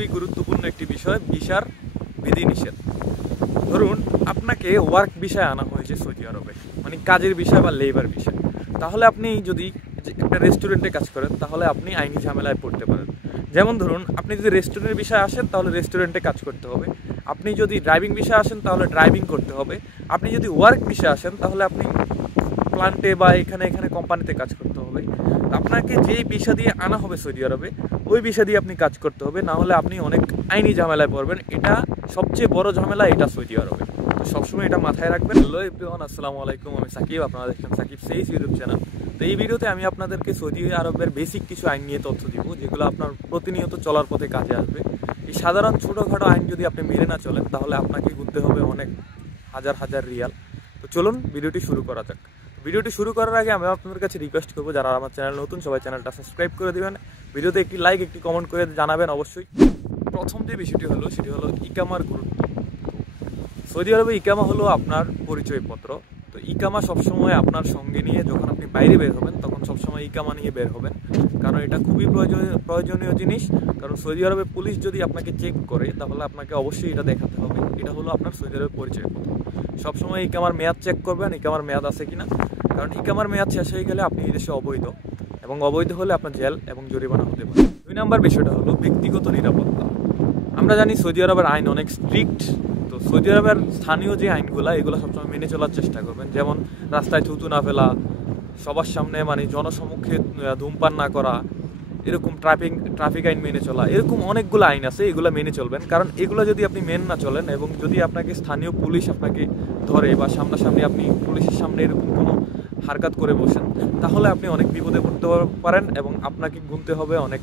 খুবই গুরুত্বপূর্ণ একটি বিষয়, ভিসার বিধিনিষেধ। ধরুন আপনাকে ওয়ার্ক ভিসায় আনা হয়েছে সৌদি আরবে, মানে কাজের বিষয় বা লেবার বিষয়। তাহলে আপনি যদি একটা রেস্টুরেন্টে কাজ করেন তাহলে আপনি আইনি ঝামেলায় পড়তে পারেন। যেমন ধরুন আপনি যদি রেস্টুরেন্টের বিষয়ে আসেন তাহলে রেস্টুরেন্টে কাজ করতে হবে, আপনি যদি ড্রাইভিং বিষয়ে আসেন তাহলে ড্রাইভিং করতে হবে, আপনি যদি ওয়ার্ক বিষয়ে আসেন তাহলে আপনি প্লান্টে বা এখানে কোম্পানিতে কাজ করতে হবে। আপনাকে যেই ভিসা দিয়ে আনা হবে সৌদি আরবে ওই ভিসা দিয়ে আপনি কাজ করতে হবে, না হলে আপনি অনেক আইনি ঝামেলায় পড়বেন। এটা সবচেয়ে বড় ঝামেলা, এটা সৌদি আরবে। তো সবসময় এটা মাথায় রাখবেন। হ্যালো এভরিওয়ান, আসসালামু আলাইকুম। আমি সাকিব, আপনারা দেখছেন সাকিব সেইস ইউটিউব চ্যানেল। তো এই ভিডিওতে আমি আপনাদেরকে সৌদি আরবের বেসিক কিছু আইন নিয়ে তথ্য দিব, যেগুলো আপনার প্রতিনিয়ত চলার পথে কাজে আসবে। এই সাধারণ ছোটোখাটো আইন যদি আপনি মেনে না চলেন তাহলে আপনাকে ঘুরতে হবে অনেক হাজার রিয়াল। তো চলুন ভিডিওটি শুরু করা যাক। ভিডিওটি শুরু করার আগে আমি আপনাদের কাছে রিকোয়েস্ট করবো, যারা আমার চ্যানেল নতুন সবাই চ্যানেলটা সাবস্ক্রাইব করে দেবেন, ভিডিওতে একটি লাইক একটি কমেন্ট করে জানাবেন অবশ্যই। প্রথম যে বিষয়টি হলো সেটি হলো ইকামার গুরুত্ব। সৌদি আরবে ইকামা হলো আপনার পরিচয়পত্র। তো ইকামা সবসময় আপনার সঙ্গে নিয়ে যখন আপনি বাইরে বের হবেন তখন সবসময় ইকামা নিয়ে বের হবেন, কারণ এটা খুবই প্রয়োজনীয় জিনিস। কারণ সৌদি আরবে পুলিশ যদি আপনাকে চেক করে তাহলে আপনাকে অবশ্যই এটা দেখাতে হবে, এটা হলো আপনার সৌদি আরবের পরিচয়পত্র। সবসময় ইকামার মেয়াদ চেক করবেন, ইকামার মেয়াদ আছে কিনা, কারণ ইকামার মেয়াদ শেষ হয়ে গেলে আপনি এই দেশে অবৈধ, এবং অবৈধ হলে আপনার জেল এবং জরিমানা হতে পারে। 2 নম্বর বিষয়টা হলো ব্যক্তিগত নিরাপত্তা। আমরা জানি সৌদি আরবের আইন অনেক স্ট্রিক্ট। তো সৌদি আরবের স্থানীয় যে আইনগুলো এগুলো সবসময় মেনে চলার চেষ্টা করবেন, যেমন রাস্তায় থুতু না ফেলা, সবার সামনে মানে জনসমক্ষে ধূমপান না করা, এরকম ট্রাফিক আইন মেনে চলা, এরকম অনেকগুলো আইন আছে, এগুলো মেনে চলবেন। কারণ এগুলো যদি আপনি মেনে না চলেন এবং যদি আপনাকে স্থানীয় পুলিশ আপনাকে ধরে বা সামনাসামনি আপনি পুলিশের সামনে এরকম কোনো হারকাত করে বসেন তাহলে আপনি অনেক বিপদে পড়তে পারেন এবং আপনাকে গুনতে হবে অনেক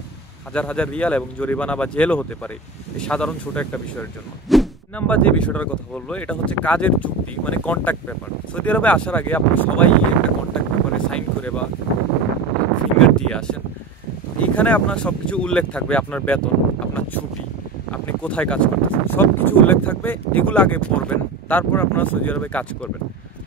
হাজার রিয়াল এবং জরিমানা বা জেলও হতে পারে এই সাধারণ ছোট একটা বিষয়ের জন্য। নাম্বার যে বিষয়টার কথা বলবো এটা হচ্ছে কাজের চুক্তি, মানে কন্ট্রাক্ট পেপার। সৌদি আরবে আসার আগে আপনারা সবাই একটা কন্ট্রাক্ট পেপারে সাইন করে বা ফিঙ্গার দিয়ে আসেন। এইখানে আপনার সব কিছু উল্লেখ থাকবে, আপনার বেতন, আপনার ছুটি, আপনি কোথায় কাজ করতেছেন, সব কিছু উল্লেখ থাকবে। এগুলো আগে পড়বেন, তারপর আপনারা সৌদি আরবে কাজ করবেন।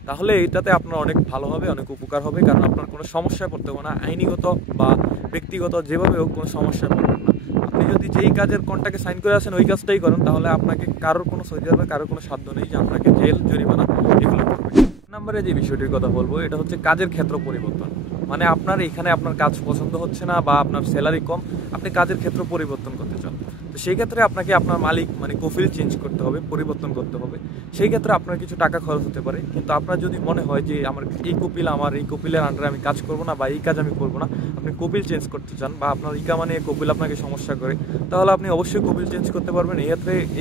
তাহলে এটাতে আপনার অনেক ভালো হবে, অনেক উপকার হবে, কারণ আপনার কোনো সমস্যায় পড়তে হবে না, আইনিগত বা ব্যক্তিগত যেভাবে হোক কোনো সমস্যায় পড়বেন না। আপনি যদি যেই কাজের কন্ট্রাক্টে সাইন করে আসেন ওই কাজটাই করেন তাহলে আপনাকে সৌদি আরবে কারোর কোনো সাধ্য নেই যে আপনাকে জেল জরিমানা এগুলো করবে। নম্বরে যে বিষয়টির কথা বলবো এটা হচ্ছে কাজের ক্ষেত্র পরিবর্তন। মানে আপনার এখানে আপনার কাজ পছন্দ হচ্ছে না বা আপনার স্যালারি কম, আপনি কাজের ক্ষেত্র পরিবর্তন করতে চান। তো সেই ক্ষেত্রে আপনাকে আপনার মালিক মানে কফিল চেঞ্জ করতে হবে, পরিবর্তন করতে হবে। সেই ক্ষেত্রে আপনার কিছু টাকা খরচ হতে পারে, কিন্তু আপনার যদি মনে হয় যে আমার এই কপিলের আন্ডারে আমি কাজ করবো না বা এই কাজ আমি করবো না, আপনি কপিল চেঞ্জ করতে চান বা আপনার ইকামা নিয়ে কপিল আপনাকে সমস্যা করে, তাহলে আপনি অবশ্যই কপিল চেঞ্জ করতে পারবেন।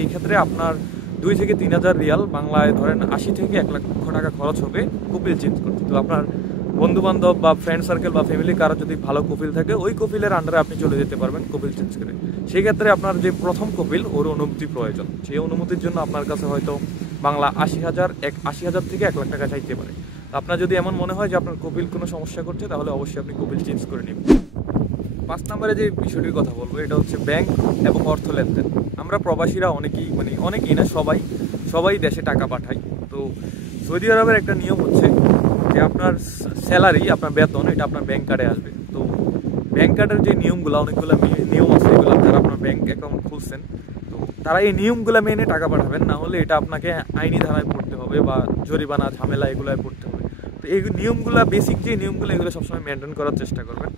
এই ক্ষেত্রে আপনার 2 থেকে 3 হাজার রিয়াল, বাংলায় ধরেন 80 থেকে 1 লক্ষ টাকা খরচ হবে কপিল চেঞ্জ করতে। তো আপনার বন্ধু বান্ধব বা ফ্রেন্ড সার্কেল বা ফ্যামিলি কারো যদি ভালো কপিল থাকে ওই কপিলের আন্ডারে আপনি চলে যেতে পারবেন কপিল চেঞ্জ করে। সেই ক্ষেত্রে আপনার যে প্রথম কপিল ওর অনুমতি প্রয়োজন, সেই অনুমতির জন্য আপনার কাছে হয়তো বাংলা 80,000 থেকে 1 লাখ টাকা চাইতে পারে। আপনার যদি এমন মনে হয় যে আপনার কপিল কোনো সমস্যা করছে তাহলে অবশ্যই আপনি কপিল চেঞ্জ করে নেবেন। 5 নম্বরে যে বিষয়টির কথা বলবো এটা হচ্ছে ব্যাংক এবং অর্থ লেনদেন। আমরা প্রবাসীরা অনেকেই না সবাই দেশে টাকা পাঠাই। তো সৌদি আরবের একটা নিয়ম হচ্ছে যে আপনার স্যালারি, আপনার বেতন এটা আপনার ব্যাংক কার্ডে আসবে। তো ব্যাংক কার্ডের যে নিয়মগুলো, অনেকগুলো নিয়ম আছে, এগুলো যারা আপনার ব্যাংক অ্যাকাউন্ট খুলছেন তো তারা এই নিয়মগুলো মেনে টাকা পাঠাবেন, না হলে এটা আপনাকে আইনি ধারায় পড়তে হবে বা জরিমানা ঝামেলা এগুলোয় পড়তে হবে। তো এই নিয়মগুলো, বেসিক যে নিয়মগুলো এগুলো সবসময় মেনটেন করার চেষ্টা করবেন।